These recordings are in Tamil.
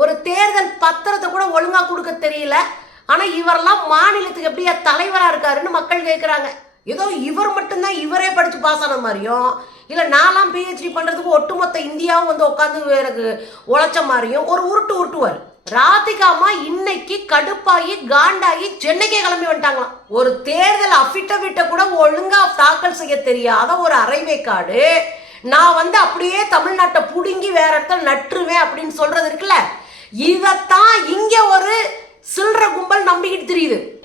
ஒரு தேர்தல் பத்திரத்தை கூட ஒழுங்காக கொடுக்க தெரியல. ஆனால் இவரெல்லாம் மாநிலத்துக்கு எப்படியா தலைவராக இருக்காருன்னு மக்கள் கேட்குறாங்க ஏதோ இவர் மட்டும்தான் இவரே படித்து பாஸ் ஆன மாதிரியும் இல்லை நான்லாம் பிஹெச்டி பண்ணுறதுக்கு ஒட்டுமொத்த இந்தியாவும் வந்து உட்காந்து எனக்கு உழைச்ச மாதிரியும் ஒரு உருட்டு உருட்டுவார். ராதிகாமா இன்னைக்கு கடுப்பாகி காண்டாகி சென்னைக்கே கிளம்பி வந்துட்டாங்களாம். ஒரு தேர்தல் அஃபிட்டவிட்ட கூட ஒழுங்கா தாக்கல் செய்ய தெரியாத ஒரு அரைவேக்காடு நான் வந்து அப்படியே தமிழ்நாட்டை பிடுங்கி வேற இடத்துல நட்டுருவேன் அப்படின்னு சொல்றது இருக்குல்ல. இதைத்தான் இங்க ஒரு சில்லற கும்பல் நம்பிக்கிட்டு தெரியுது.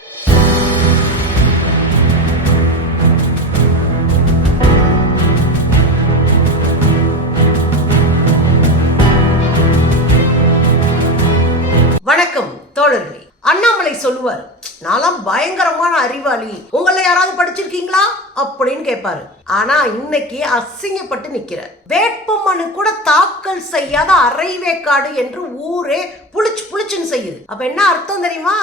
வணக்கம் தோழர்களே. அண்ணாமலை சொல்லுவார் நான்லாம் பயங்கரமான அறிவாளி. உங்களை யாராவது படிச்சிருக்கீங்களா? அப்படின்னு கேட்பாரு ஆனா இன்னைக்கு அசிங்கப்பட்டு நிக்கிற வேட்புமனு கூட தாக்கல் செய்யாத அரைவேக்காடு என்று ஊரே புளிச்சு புளிச்சுன்னு செய்யுது. அப்ப என்ன அர்த்தம் தெரியுமா?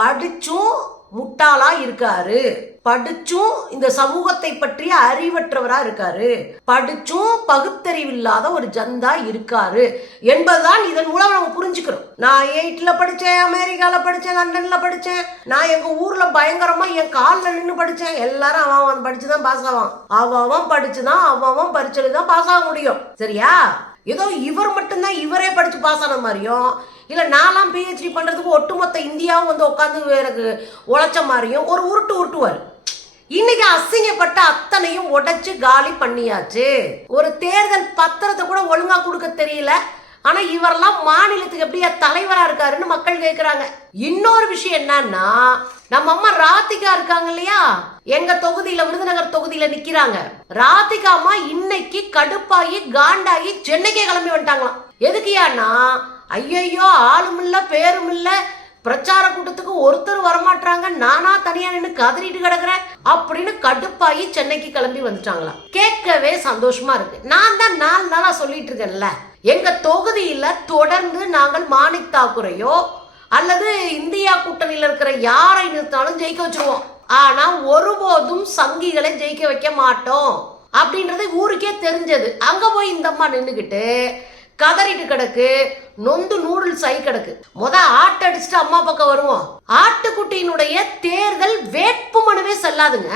படிச்சும் முட்டாளா இருக்காரு. படிச்சும் இந்த சமூகத்தை பற்றிய அறிவற்றவரா இருக்காரு. படிச்சும் பகுத்தறிவில்லாத ஒரு ஜந்தா இருக்காரு என்பதுதான் இதன் மூலம் நம்ம புரிஞ்சுக்கிறோம். நான் எயிட்ல படிச்சேன் அமெரிக்கால படிச்சேன் லண்டன்ல படிச்சேன். நான் எங்க ஊர்ல பயங்கரமா என் காலில் நின்று படிச்சேன். எல்லாரும் அவன் அவன் படிச்சுதான் பாஸ் ஆவான். அவன் அவன் படிச்சுதான் அவன் அவன் தான் பாஸ் ஆக முடியும். சரியா? ஏதோ இவர் மட்டும்தான் இவரே படிச்சு பாஸ் ஆன மாதிரியும் இல்லை நான்லாம் பிஹெச்டி பண்ணுறதுக்கு ஒட்டுமொத்த இந்தியாவும் வந்து உட்காந்து எனக்கு உழைச்ச மாதிரியும் ஒரு உருட்டு உருட்டுவார். இன்னைக்கு அசிங்கப்பட்ட அத்தனையும் உடைச்சு காலி பண்ணியாச்சு. ஒரு தேர்தல் பத்திரத்தை கூட ஒழுங்கா கொடுக்க தெரியல. ஆனா இவரெல்லாம் மாநிலத்துக்கு எப்படியா தலைவரா இருக்காருன்னு மக்கள் கேக்குறாங்க. இன்னொரு விஷயம் என்னன்னா நம்ம அம்மா ராதிகா இருக்காங்க இல்லையா? எங்க தொகுதியில விருதுநகர் தொகுதியில நிக்கிறாங்க. ராதிகா அம்மா இன்னைக்கு கடுப்பாகி காண்டாகி சென்னைக்கே கிளம்பி வந்துட்டாங்களாம். எதுக்குயான்னா ஐயையோ ஆளும் பேருமில்ல. பேரும் பிரச்சார கூட்டத்துக்கு ஒருத்தர் வரமாட்டாங்க நானா தனியா நின்று கதறிட்டு கிடக்குறேன் அப்படின்னு கடுப்பாகி சென்னைக்கு கிளம்பி வந்துட்டாங்களாம் கேட்கவே சந்தோஷமா இருக்கு. நான் தான் நாலு நாளா சொல்லிட்டு இருக்கேன்ல. எங்க தொகுதியில தொடர்ந்து நாங்கள் மாணிக் தாக்குரையோ அல்லது இந்தியா கூட்டணியில இருக்கிற யாரை நிறுத்தாலும் ஜெயிக்க வச்சிருவோம். ஆனா ஒருபோதும் சங்கிகளை ஜெயிக்க வைக்க மாட்டோம். அப்படின்றது ஊருக்கே தெரிஞ்சது. அங்க போய் இந்த அம்மா கதறிட்டு கிடக்கு. நொந்து நூடுல்ஸ் ஆகி கிடக்கு. முத ஆட்டு அடிச்சுட்டு அம்மா பக்கம் வருவோம். ஆட்டுக்குட்டியினுடைய தேர்தல் வேட்பு மனுவே செல்லாதுங்க.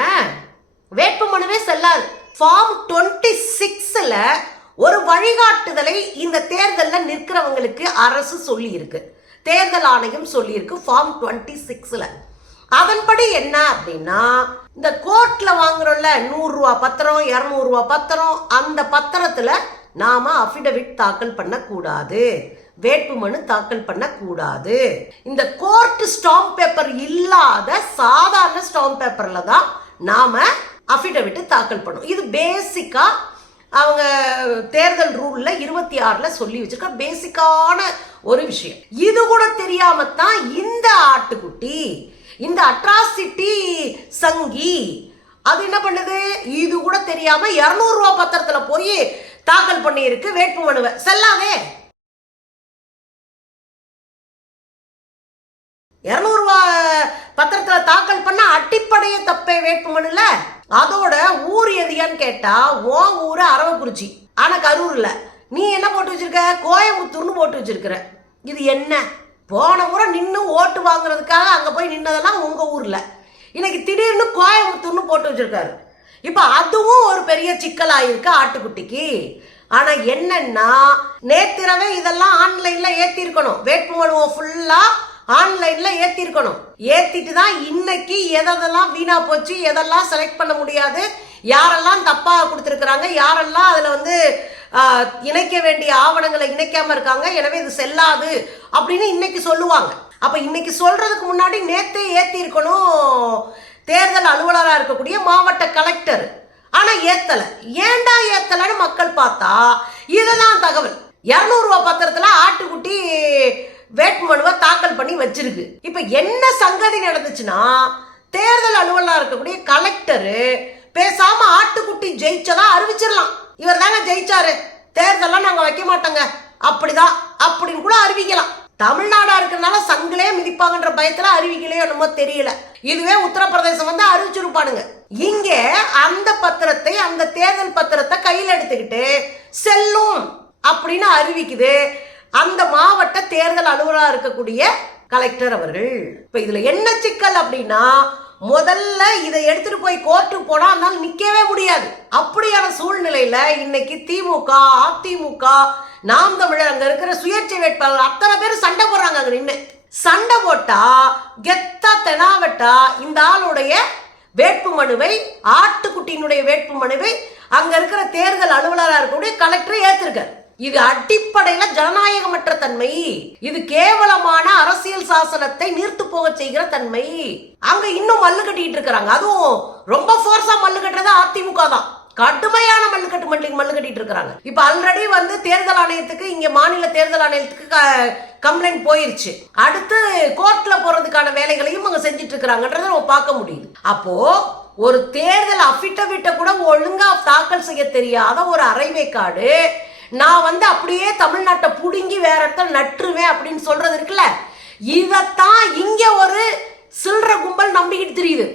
வேட்பு மனுவே செல்லாது. ஃபார்ம் டுவெண்ட்டி சிக்ஸில் ஒரு வழிகாட்டுதலை இந்த தேர்தலில் நிற்கிறவங்களுக்கு அரசு சொல்லியிருக்கு. தேர்தல் ஆணையம் சொல்லியிருக்கு ஃபார்ம் டுவெண்ட்டி சிக்ஸில் அதன்படி என்ன அப்படின்னா இந்த கோர்ட்டில் வாங்குறோம்ல நூறுரூவா பத்திரம் இரநூறுவா பத்திரம் அந்த பத்திரத்தில் நாம அஃபிடவிட் தாக்கல் பண்ணக்கூடாது. வேட்புமனு தாக்கல் பண்ணக்கூடாது. இந்த கோர்ட் ஸ்டாம்ப் பேப்பர் இல்லாத சாதாரண ஸ்டாம்ப் பேப்பர்ல தான் நாம அஃபிடவிட்டு தாக்கல் பண்ணும் இது பேசிக்கா அவங்க தேர்தல் ரூல்ல இருபத்தி ஆறுல சொல்லி வச்சிருக்க பேசிக்கான ஒரு விஷயம். இது கூட தெரியாமல் தான் இந்த ஆட்டுக்குட்டி இந்த அட்ராசிட்டி சங்கி அது என்ன பண்ணுது? இது கூட தெரியாம 200 ரூபா பத்திரத்துல போய் தாக்கல் பண்ணியிருக்கு வேட்பு மனுவை. செல்லாதே. இரநூறுவா பத்திரத்துல தாக்கல் பண்ண அடிப்படைய தப்பே வேட்புமனுல அதோட ஊர் எதியான்னு கேட்டா ஓ ஊரு அரவக்குறிச்சி. ஆனா கரூர்ல நீ என்ன போட்டு வச்சிருக்க? கோயம்புத்தூர்னு போட்டு வச்சிருக்கிற. இது என்ன? போன முறை நின்று ஓட்டு வாங்குறதுக்காக அங்க போய் நின்னதெல்லாம் உங்க ஊர்ல. இன்னைக்கு திடீர்னு கோயம்புத்தூர்னு போட்டு வச்சிருக்காரு. இப்போ அதுவும் ஒரு பெரிய சிக்கலாயிருக்கு ஆட்டுக்குட்டிக்கு. ஆனா என்னன்னா நேத்திரவே இதெல்லாம் ஆன்லைன்ல ஏத்திருக்கணும். வேட்புமனுவை ஃபுல்லா ஆன்லைன்ல ஏத்திருக்கணும். ஏத்திட்டு தான் இன்னைக்கு எதெல்லாம் வீணா போச்சு எதெல்லாம் செலக்ட் பண்ண முடியாது யாரெல்லாம் தப்பா கொடுத்துருக்குறாங்க யாரெல்லாம் அதுல வந்து இணைக்க வேண்டிய ஆவணங்களை இணைக்காம இருக்காங்க எனவே இது செல்லாது அப்படின்னு இன்னைக்கு சொல்லுவாங்க. அப்ப இன்னைக்கு சொல்றதுக்கு முன்னாடி நேத்தே ஏற்றிருக்கணும் தேர்தல் அலுவலராக இருக்கக்கூடிய மாவட்ட கலெக்டர். ஆனால் ஏத்தலை. ஏண்டா ஏத்தலைன்னு மக்கள் பார்த்தா இதுதான் தகவல். இரநூறுவா பத்திரத்தில் ஆட்டுக்குட்டி வேட்புமனுவை தாக்கல் பண்ணி வச்சிருக்கு. இப்போ என்ன சங்கதி நடந்துச்சுன்னா தேர்தல் அலுவலராக இருக்கக்கூடிய கலெக்டரு பேசாம ஆட்டுக்குட்டி ஜெயிச்சதா அறிவிச்சிடலாம் இவர் தாங்க ஜெயிச்சாரு. தேர்தல்லாம் நாங்கள் வைக்க மாட்டோங்க. அப்படிதான். அப்படின்னு கூட அறிவிக்கலாம். தமிழ்நாடா இருக்கிறனால சங்கிலே மிதிப்பாங்கன்ற பயத்துல அறிவிக்கலையோ என்னமோ தெரியல. இதுவே உத்தரப்பிரதேசம் வந்து அறிவிச்சிருப்பானுங்க. இங்க அந்த பத்திரத்தை அந்த தேர்தல் பத்திரத்தை கையில் எடுத்துக்கிட்டு செல்லும் அப்படின்னு அறிவிக்குது அந்த மாவட்ட தேர்தல் அலுவலராக இருக்கக்கூடிய கலெக்டர் அவர்கள். இப்ப இதுல என்ன சிக்கல் அப்படின்னா முதல்ல இதை எடுத்துட்டு போய் கோர்ட்டுக்கு போனா அதனால நிக்கவே முடியாது. அப்படியான சூழ்நிலையில இன்னைக்கு திமுக அதிமுக நாம் தமிழர் அங்க இருக்கிற சுயேட்சை வேட்பாளர் அத்தனை பேர் சண்டை போடுறாங்க அங்க நின்று சண்டை போட்டா கெத்தா தெனாவட்டா இந்த ஆளுடைய வேட்பு மனுவை ஆட்டுக்குட்டியினுடைய வேட்பு மனுவை அங்க இருக்கிற தேர்தல் அலுவலராக இருக்கக்கூடிய கலெக்டர் ஏத்திருக்காரு. இது அடிப்படையில ஜனநாயகமற்ற தன்மை. இது கேவலமான அரசியல் சாசனத்தை நீர்த்து போக செய்கிற தன்மை. அங்க இன்னும் மல்லு கட்டிட்டு இருக்கிறாங்க. அதுவும் ரொம்ப ஃபோர்ஸா மல்லு கட்டுறது அதிமுக தான். கடுமையான மல்லுக்கட்டு மல்லி மல்லு கட்டிட்டு இருக்காங்க இப்ப ஆல்ரெடி வந்து தேர்தல் ஆணையத்துக்கு இங்க மாநில தேர்தல் ஆணையத்துக்கு கம்ப்ளைண்ட் போயிருச்சு. அடுத்து கோர்ட்ல போறதுக்கான வேலைகளையும் அவங்க செஞ்சுட்டு இருக்கிறாங்கன்றத நம்ம பார்க்க முடியுது. அப்போ ஒரு தேர்தல் அஃபிட்டவிட்ட கூட ஒழுங்கா தாக்கல் செய்ய தெரியாத ஒரு அரைவேக்காடு நான் வந்து அப்படியே தமிழ்நாட்டை புடுங்கி வேற இடத்துல நட்டுருவேன் அப்படின்னு சொல்றது இருக்குல்ல? இதைத்தான் இங்க ஒரு சில்லற கும்பல் நம்பிக்கிட்டு தெரியுது.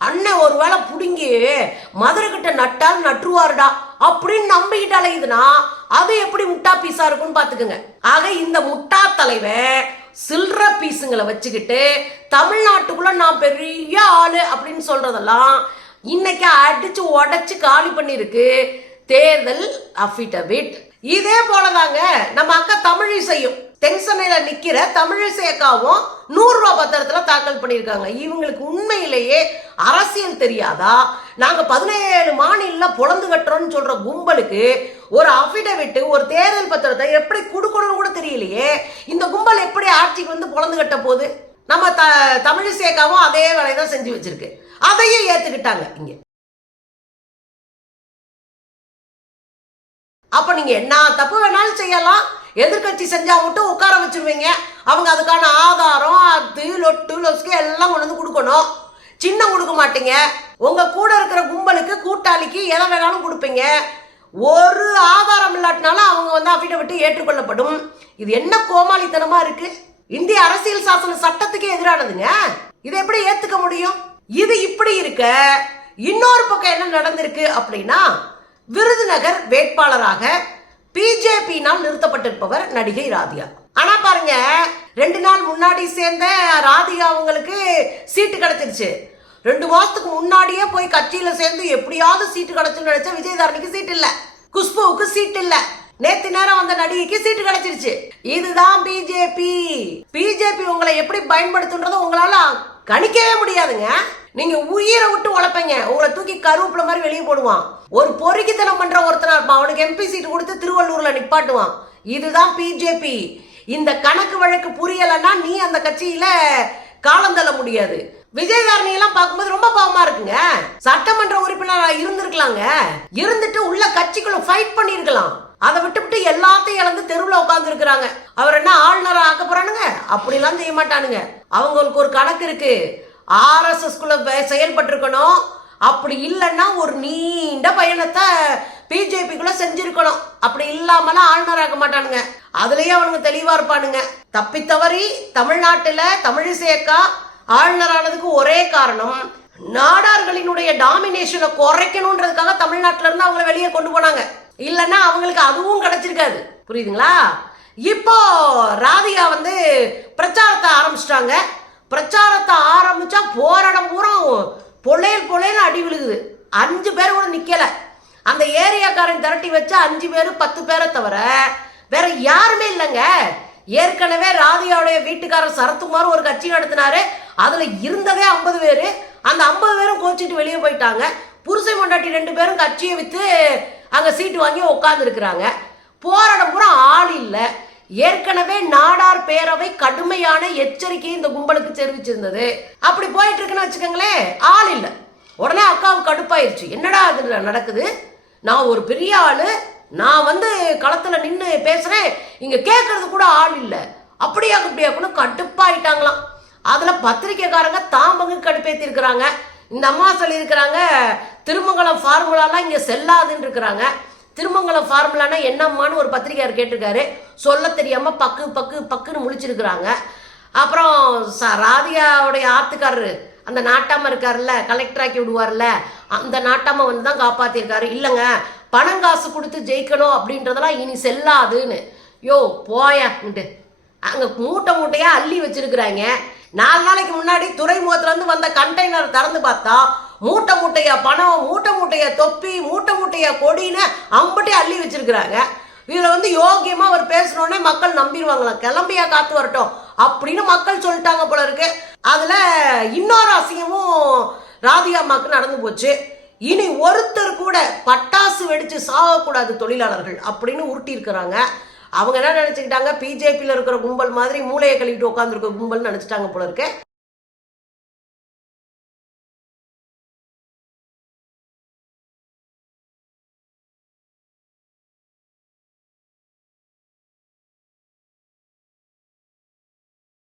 அண்ணன் ஒரு வேளை புடுங்கி மதுரை கிட்ட நட்டால் நட்டுருவாருடா அப்படின்னு நம்பிக்கிட்டு அலையுதுன்னா அது எப்படி முட்டா பீஸா இருக்கும்னு பாத்துக்கோங்க. ஆக இந்த முட்டா தலைவன் சில்லற பீஸுங்களை வச்சுக்கிட்டு தமிழ்நாட்டுக்குள்ள நான் பெரிய ஆளு அப்படின்னு சொல்றதெல்லாம் இன்னைக்கு அடிச்சு உடச்சு காலி பண்ணிருக்கு தேர்தல் அஃபிடவிட் இதே போலதாங்க நம்ம அக்கா தமிழிசையும் தென்சென்னையில நிக்கிற தமிழிசை அக்காவும் நூறுரூவா ரூபாய் பத்திரத்துல தாக்கல் பண்ணியிருக்காங்க. இவங்களுக்கு உண்மையிலேயே அரசியல் தெரியாதா? நாங்க பதினேழு மாநில பொழந்து கட்டுறோம்னு சொல்ற கும்பலுக்கு ஒரு அஃபிடவிட்டு ஒரு தேர்தல் பத்திரத்தை எப்படி கொடுக்கணும்னு கூட தெரியலையே. இந்த கும்பல் எப்படி ஆட்சிக்கு வந்து பொழந்து கட்ட போகுது? நம்ம த தமிழிசேக்காவும் அதே வேலையை தான் செஞ்சு வச்சிருக்கு. அதையும் ஏத்துக்கிட்டாங்க இங்க. அப்ப நீங்க என்ன தப்பு வேணாலும் செய்யலாம். எதிர்க்கட்சி செஞ்சா மட்டும் உட்கார வச்சிருவீங்க. அவங்க அதுக்கான ஆதாரம் அது லொட்டு லொஸ்கு எல்லாம் கொண்டு வந்து கொடுக்கணும். சின்ன கொடுக்க மாட்டீங்க. உங்க கூட இருக்கிற கும்பலுக்கு கூட்டாளிக்கு எதை வேணாலும் கொடுப்பீங்க. ஒரு ஆதாரம் இல்லாட்டினாலும் அவங்க வந்து அஃபிடவிட்டு ஏற்றுக்கொள்ளப்படும். இது என்ன கோமாளித்தனமா இருக்கு? இந்திய அரசியல் சாசன சட்டத்துக்கு எதிரானதுங்க. இதை எப்படி ஏத்துக்க முடியும்? இது இப்படி இருக்க. இன்னொரு பக்கம் என்ன நடந்திருக்கு அப்படின்னா விருதுநகர் வேட்பாளராக பிஜேபியினால் நிறுத்தப்பட்டிருப்பவர் நடிகை ராதிகா. ஆனா பாருங்க ரெண்டு நாள் முன்னாடி சேர்ந்த ராதிகா அவங்களுக்கு சீட்டு கிடைச்சிருச்சு. ரெண்டு மாசத்துக்கு முன்னாடியே போய் கட்சியில சேர்ந்து எப்படியாவது சீட்டு கிடைச்சுன்னு நினைச்சா விஜயதாரணிக்கு சீட் இல்ல. குஷ்புவுக்கு சீட் இல்ல. நேத்து நேரம் வந்த நடிகைக்கு சீட்டு கிடைச்சிருச்சு. இதுதான் பிஜேபி. பிஜேபி உங்களை எப்படி பயன்படுத்துன்றதை உங்களால கணிக்கவே முடியாதுங்க. நீங்க உயிரை விட்டு உழைப்பீங்க. உங்களை தூக்கி கருவேப்பிலை மாதிரி வெளியே போடுவான். ஒரு பொறுக்கித்தனம் பண்ற ஒருத்தனா இருப்பான் அவனுக்கு எம்பி சீட் கொடுத்து திருவள்ளூர்ல நிப்பாட்டுவான். இதுதான் பிஜேபி இந்த கணக்கு வழக்கு புரியலைன்னா நீ அந்த கட்சியில காலம் தள்ள முடியாது. விஜயதாரணி எல்லாம் பார்க்கும்போது ரொம்ப பாவமா இருக்குங்க. சட்டமன்ற உறுப்பினரா இருந்திருக்கலாங்க. இருந்துட்டு உள்ள கட்சிக்குள்ள ஃபைட் பண்ணிருக்கலாம் அதை விட்டுவிட்டு எல்லாத்தையும் இழந்து தெருவில் உட்காந்து இருக்கிறாங்க அவர் என்ன ஆளுநர் ஆக்க போறானுங்க? அப்படிலாம் செய்ய மாட்டானுங்க. அவங்களுக்கு ஒரு கணக்கு இருக்கு. ஆர்எஸ்எஸ்குள்ள செயல்பட்டிருக்கணும். அப்படி இல்லைன்னா ஒரு நீண்ட பயணத்தை பிஜேபிக்குள்ள செஞ்சிருக்கணும். அப்படி இல்லாமலாம் ஆளுநர் ஆக்க மாட்டானுங்க. அதுலயே அவனுங்க தெளிவா இருப்பானுங்க. தப்பி தவறி தமிழ்நாட்டுல தமிழிசையக்கா ஆளுநர் ஆனதுக்கு ஒரே காரணம் நாடார்களினுடைய டாமினேஷனை குறைக்கணுன்றதுக்காக தமிழ்நாட்டில இருந்து அவங்கள வெளியே கொண்டு போனாங்க. இல்லைன்னா அவங்களுக்கு அதுவும் கிடைச்சிருக்காது. புரியுதுங்களா? இப்போ ராதிகா வந்து பிரச்சாரத்தை ஆரம்பிச்சிட்டாங்க. பிரச்சாரத்தை ஆரம்பித்தா போராடம் பூரா பொழையல் பொழையல் அடி விழுகுது. அஞ்சு பேர் கூட நிற்கலை அந்த ஏரியாக்காரன் திரட்டி வச்ச அஞ்சு பேர் பத்து பேரை தவிர வேற யாருமே இல்லைங்க. ஏற்கனவே ராதிகாவுடைய வீட்டுக்காரர் சரத்குமார் ஒரு கட்சி நடத்தினாரு. அதில் இருந்ததே ஐம்பது பேர். அந்த ஐம்பது பேரும் கோச்சிட்டு வெளியே போயிட்டாங்க. புருஷை கொண்டாட்டி ரெண்டு பேரும் கட்சியை விற்று அங்கே சீட்டு வாங்கி உட்காந்துருக்குறாங்க போராடம் பூரா ஆள் இல்லை. ஏற்கனவே நாடார் பேரவை கடுமையான எச்சரிக்கையை இந்த கும்பலுக்கு தெரிவிச்சிருந்தது. அப்படி போயிட்டு இருக்குன்னு வச்சுக்கோங்களேன் ஆள் இல்லை. உடனே அக்காவுக்கு கடுப்பாயிருச்சு. என்னடா அது நடக்குது? நான் ஒரு பெரிய ஆளு நான் வந்து களத்துல நின்று பேசுறேன் இங்க கேட்கறது கூட ஆள் இல்லை. அப்படியா அப்படியாக்குன்னு கடுப்பாயிட்டாங்களாம். அதுல பத்திரிக்கைக்காரங்க தாம்பங்கு கடுப்பேத்தி இருக்கிறாங்க இந்த அம்மா சொல்லியிருக்கிறாங்க திருமங்கலம் ஃபார்முலாலாம் இங்கே செல்லாதுன்னு இருக்கிறாங்க திருமங்கலம் ஃபார்முலானா என்னம்மான்னு ஒரு பத்திரிகையார் கேட்டிருக்காரு. சொல்ல தெரியாம பக்கு பக்கு பக்குன்னு முழிச்சிருக்கிறாங்க. அப்புறம் ச ராதிகாவுடைய ஆத்துக்காரரு அந்த நாட்டாம இருக்காருல்ல கலெக்டர் ஆக்கி விடுவார்ல அந்த நாட்டாம வந்து தான் காப்பாத்திருக்காரு. இல்லைங்க பணம் காசு கொடுத்து ஜெயிக்கணும் அப்படின்றதெல்லாம் இனி செல்லாதுன்னு. யோ போயான்ட்டு அங்கே மூட்டை மூட்டையாக அள்ளி வச்சிருக்கிறாங்க. நாலு நாளைக்கு முன்னாடி துறைமுகத்துலேருந்து வந்த கண்டெய்னர் திறந்து பார்த்தா மூட்டை மூட்டையா பணம் மூட்டை மூட்டையா தொப்பி மூட்டை மூட்டையா கொடின்னு அம்பட்டே அள்ளி வச்சிருக்கிறாங்க. இதில் வந்து யோகியமாக அவர் பேசணுன்னே மக்கள் நம்பிடுவாங்களாம். கிளம்பியா காத்து வரட்டும் அப்படின்னு மக்கள் சொல்லிட்டாங்க போல இருக்கு. அதில் இன்னொரு அசிங்கமும் ராதிகாமாக்கு நடந்து போச்சு. இனி ஒருத்தர் கூட பட்டாசு வெடிச்சு சாகக்கூடாது தொழிலாளர்கள் அப்படின்னு உருட்டி இருக்கிறாங்க அவங்க என்ன நினச்சிக்கிட்டாங்க? பிஜேபியில் இருக்கிற கும்பல் மாதிரி மூளையை கழுவிட்டு உட்காந்துருக்க கும்பல்னு நினச்சிட்டாங்க போல இருக்கு.